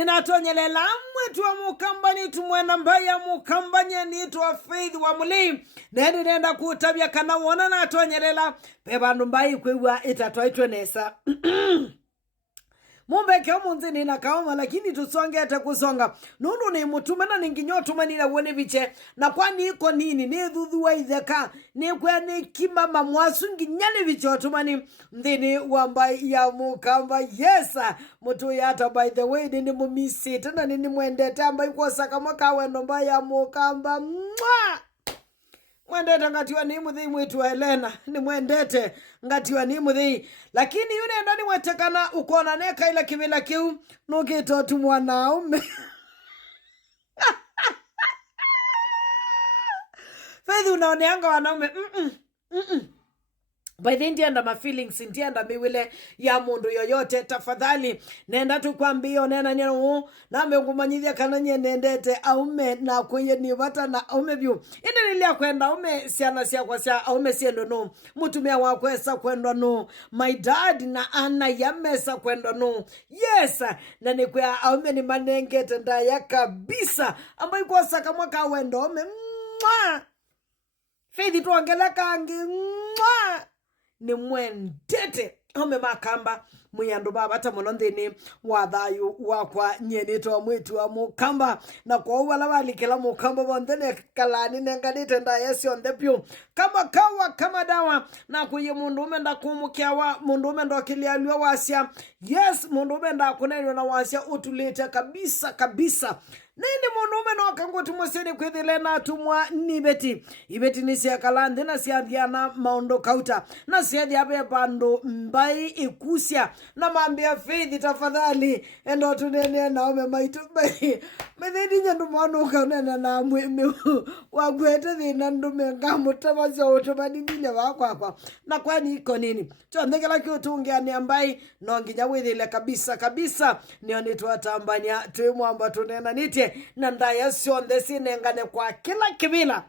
Ninatonyelela mwetu wa mukamba ni tumwena mbaya mukamba nyenitu wa Faith wa Mulei. Nenda kutabia kana wona natonyelela. Pebandu mbai kwewa itatwaitwe nesa. Mumbeke omunzini na kaoma lakini tusonge ate kusonga. Nundu ni mutumena ninginyotuma nila wone biche. Na kwani iko nini? Ni dhudhuwa izeka. Ni kwenye kima mamwasungi nyani biche otumani. Ndini wambai ya mukamba. Yes. Mutu yata by the way. Nini mumisi. Tena nini muendete ambai kwa saka mwaka wendo mbai ya mukamba. Mwaa! Mwendete ngatiwa ni muthi mwitu wa Helena. Ni mwendete ngatiwa ni muthi. Lakini yune ndani watekana ukona neka ila kivila kiu. Nukito tu mwanaume. Faith unaoneanga wanaume. By the ndienda ma feelings ndienda miwile ya mundu yoyote tafadhali nenda tu kwambio nena neno na ngumanyithia kana nendete aume na kuye ni bata na aume byu inde nilia kwenda aume siana sia kwa sia aume siendo no mutumia wa kwesa kwenda no my dad na ana yamesa kwenda no yes na ni kwa aume ni manengete ndaya kabisa ambayo kwa saka mwaka wendo aume Faith tuongeleka angi ni mwendete ome makamba muyandu baba tamonondeni wadhayu wakwa nyenito mwitu wa mukamba na kwa wala walikela mukamba bondene kalani nenganite ndayesi on the pure kama kawa kama dawa na kuye mundu umenda kumukiawa mundu umenda kilialiwa wasia yes mundu umenda kunelwa na wasia utulete kabisa kabisa nini mundu umenda wakanguti musini kwithile na tumwa nibeti ibeti nisia kalandi na siadhiana maundo kauta na siadhiabe bandu mbai ikusia na mambia Faith tafadhali endo tunene na ome maitu bai methedi nyandu mwanuka unene na mweme wagwete thina ndume ngamutama cia utumanindile wakwa na kwani iko nini chondekela kiutungia ni ambai no nginya withile kabisa kabisa nioni twatambania twimwamba tunena nitie na ndaya cionthe sinengane kwa kila kibila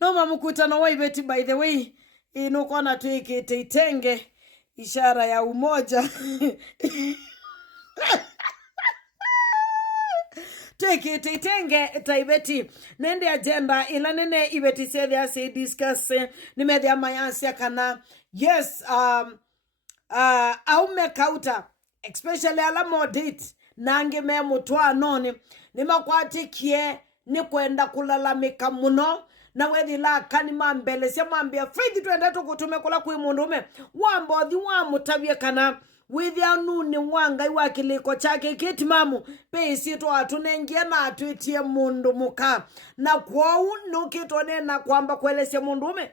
no mamukutano wa ibeti by the way inukona tuikite itenge ishara ya umoja tuikite itenge taibeti nende agenda ila nene ibeti sethi asi discuss nimethia mayasi kana yes aume kauta especially ala modate nange me mutwa noni nimakwatikie ni kwenda kulalamika muno na wethi la kanima mbele sia mwambia Faith twende tukutume kula kwi mundume wambothi wa mutavie kana withi anuni wanga iwakiliko chake kitimamu pesi to atunengia na atuitie mundu muka na kwau nukitonena kwamba kwelese mundume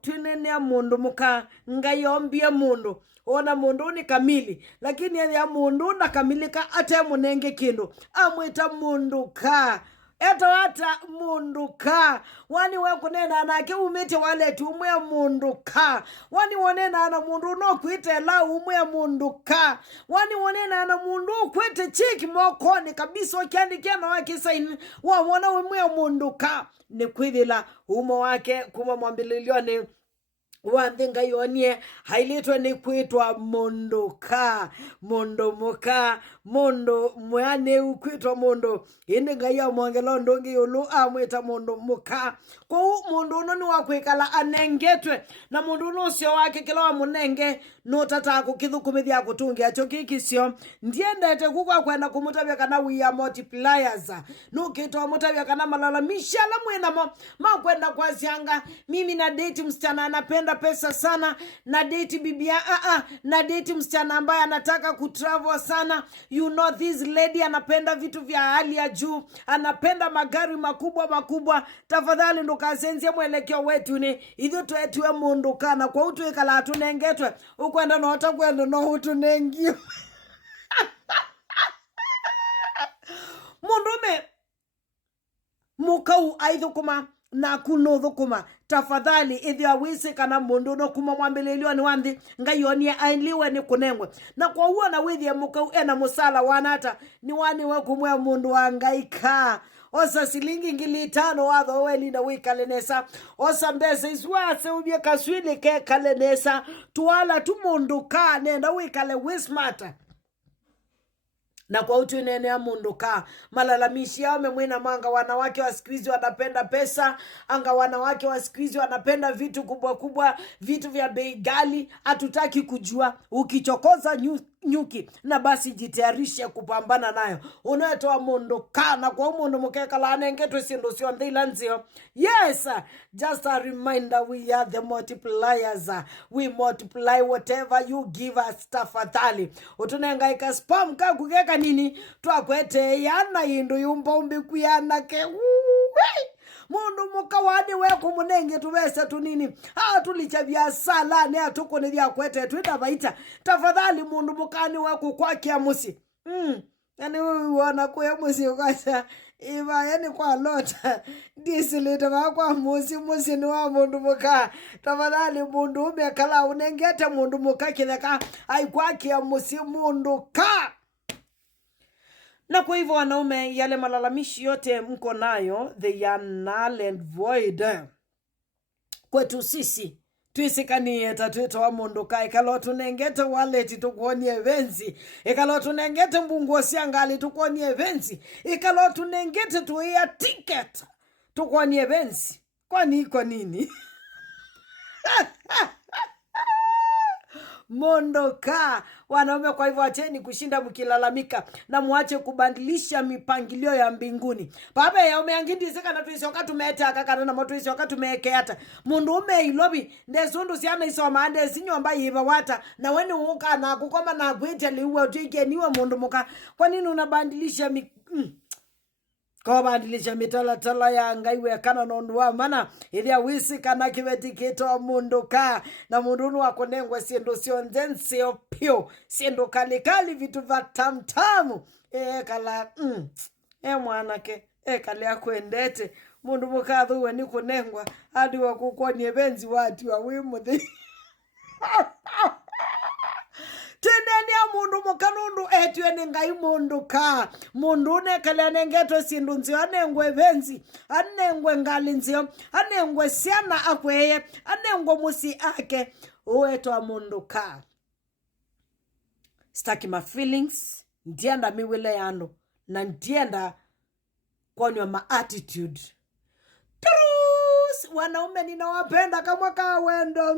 twinenea mundu muka ngayombia mundu ona mundu ni kamili lakini ya mundu na kamilika ate munenge kindu amwita mundu ka eto hata mundu ka wani wekunena nake umite wale umwe mundu ka wani wonena na mundu no kuite la umwe mundu ka wani wonena na mundu kwete chiki mokoni kabisa okiandikia na wake saini wa wona umwe mundu ka ni kwithila umo wake kuma mwambililioni wandinga yonie hailitwe ni kuitwa mundu ka mundu muka mundu mwane ukuitwa mundu indinga ya mwangelo ndongi yulu amwita mundu muka kwa mundu uno ni wakwikala anengetwe na mundu uno sio wake kila wa munenge no tata kukithukumithia kutungia chokikisio ndiendete kukwa kwenda kumutabia kana we are multipliers no kitwa mutabia kana malalamisha la mwenamo makwenda kwa zianga mimi na date msichana anapenda pesa sana na date bibia na date msichana ambaye anataka kutravel sana you know this lady anapenda vitu vya hali ya juu anapenda magari makubwa tafadhali ndo kasenzie mwelekeo wetu ni hivyo tuwe mundu kana kwa utu ikala tunengetwe ukwenda no utakwenda no utunengi mundume mukau aithukuma na kunothukuma tafadhali idhi awisi kana mundu no kuma mwambelelio ni wandi ngayonie ailiwe ni kunengwe na kwa huo na withi ya mukau ena musala wanata ni wani wa kumwe mundu wangaika osa silingi ngili 5 watho weli na wikalenesa osa mbese iswase ubye kaswili ke kalenesa tuwala tumundu ka nenda wikale wismata na kwa utu nene ya mundu ka malalamishi yao memwina manga wanawake wa siku hizi wanapenda pesa, anga wanawake wa siku hizi wanapenda vitu kubwa kubwa, vitu vya bei ghali, hatutaki kujua. Ukichokoza nyuki na basi jitayarishe kupambana nayo. Unatoa mundu ka na kwa mundu mukeka la anengetwe sindu sio ndilanzio. Yes, just a reminder, we are the multipliers. We multiply whatever you give us. Tafadhali utunenga ika spam ka kugeka nini twakwete yana indu yumbombi kuyana ke mundu mukawadi weku munenge tubese tunini tulicha vya sala ne atukone vya kwete twita baita. Tafadhali mundu mukani weku kwa kiamusi yani uona kwa musi ukasha iba yani kwa lota disilita kwa musi ni wa mundu muka. Tafadhali mundu umekala unengete mundu muka kidaka ai kwa kiamusi mundu ka. Na kwa hivyo wanaume, yale malalamishi yote mko nayo, they are null and void. Kwetu sisi tuisikanie tatuito wa mundu ka ikalo tunengete wallet tukuonie venzi, ikalo tunengete mbungu siangali tukuonie venzi, ikalo tunengete tuia ticket tukuonie venzi. Kwani iko nini? Mondoka wanaume. Kwa hivyo acheni kushinda mkilalamika na muache kubandilisha mipangilio ya mbinguni. Baba ya umeangindi sika na tuisoka tumeta akakana na moto isoka tumekeata mundu umeilobi ndesundu siame isoma ande sinyomba yiba wata na weni uka na kukoma na gwete liwa tuike niwe mundu muka. Kwa nini unabandilisha kwa bandilisha mitala ya ngaiwe kana nonwa mana ilia wisi kana kibeti kito mundu ka na mundu wako nengwe siendo sio nzensio pio siendo kalikali vitu va tamtamu kala mwanake kali akwendete mundu mukathu we niko nengwa hadi wakukonie benzi watu wa wimuthi. Teneni ya mundu mukanundu etwe ngai mundu ka mundu nekale nengeto sindu nzio anengwe venzi anengwe ngali nzio anengwe siana akweye anengwe musi ake uetwa mundu ka. Staki my feelings ndienda miwile yano na ndienda konywa ma attitude. Wanaume ninawapenda kama kawendo.